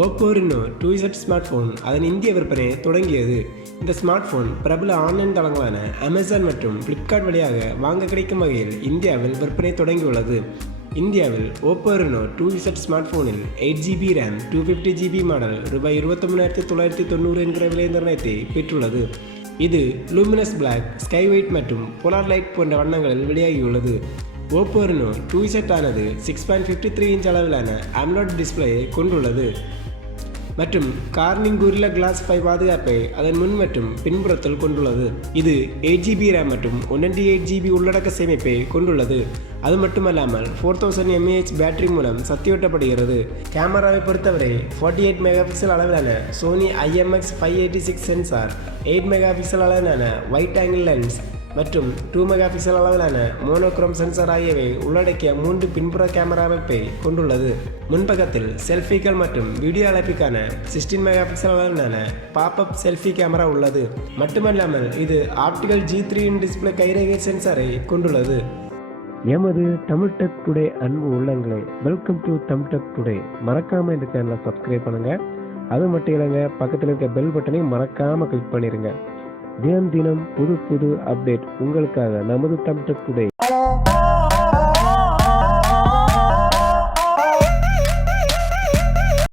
Oppo Reno 2Z smartphone அதன் இந்திய விற்பனையை தொடங்கியது. இந்த ஸ்மார்ட்ஃபோன் பிரபல ஆன்லைன் தளங்களான அமேசான் மற்றும் ஃப்ளிப்கார்ட் வழியாக வாங்க கிடைக்கும் வகையில் இந்தியாவில் விற்பனை தொடங்கியுள்ளது. இந்தியாவில் Oppo Reno 2Z ஸ்மார்ட்ஃபோனில் 8GB RAM 250GB model ரூபாய் 23,990 என்கிற விலை நிர்ணயத்தை பெற்றுள்ளது. இது லூமினஸ் பிளாக், ஸ்கை ஒயிட் மற்றும் போலார் லைட் போன்ற வண்ணங்களில் வெளியாகியுள்ளது. Oppo Reno 2Z ஆனது 6.53 இன்ச் அளவிலான AMOLED டிஸ்பிளேயை கொண்டுள்ளது மற்றும் கார்னிங் Gorilla Glass 5 பாதுகாப்பை அதன் முன் மற்றும் பின்புறத்தில் கொண்டுள்ளது. இது 8GB RAM மற்றும் 128GB உள்ளடக்க சேமிப்பை கொண்டுள்ளது. அது மட்டுமல்லாமல் 4000 mAh பேட்டரி மூலம் சக்தியூட்டப்படுகிறது. கேமராவை பொறுத்தவரை 48 மெகாபிக்சல் அளவிலான சோனி IMX586 சென்சார், 8 மெகாபிக்சல் அளவிலான வைட் ஆங்கிள் லென்ஸ் மற்றும் 2 மெகாபிக்சல் அளவிலான மோனோக்ரோம் சென்சார் ஆகியவை உள்ளடக்கிய 3 பின்புற கேமரா அமைப்பை கொண்டுள்ளது. முன்பக்கத்தில் செல்ஃபிகள் மற்றும் வீடியோ அழைப்புக்கான 16 மெகாபிக்சல் அளவிலான பாப்அப் செல்ஃபி கேமரா உள்ளது. மட்டுமல்லாமல் இது ஆப்டிகல் G3 டிஸ்பிளே கைரேகை சென்சாரை கொண்டுள்ளது. எமது தமிழ் டெக் டுடே அன்பு உள்ளங்களே, welcome to Tamil tech today. மறக்காம இந்த சேனலை சப்ஸ்கிரைப் பண்ணுங்க. அது மட்டும் இல்லைங்க, பக்கத்தில் இருக்க பெல் பட்டனையும் மறக்காம கிளிக் பண்ணிருங்க. தினம் தினம் புது புது அப்டேட் உங்களுக்காக நமது தமிழ் டெக் டுடே.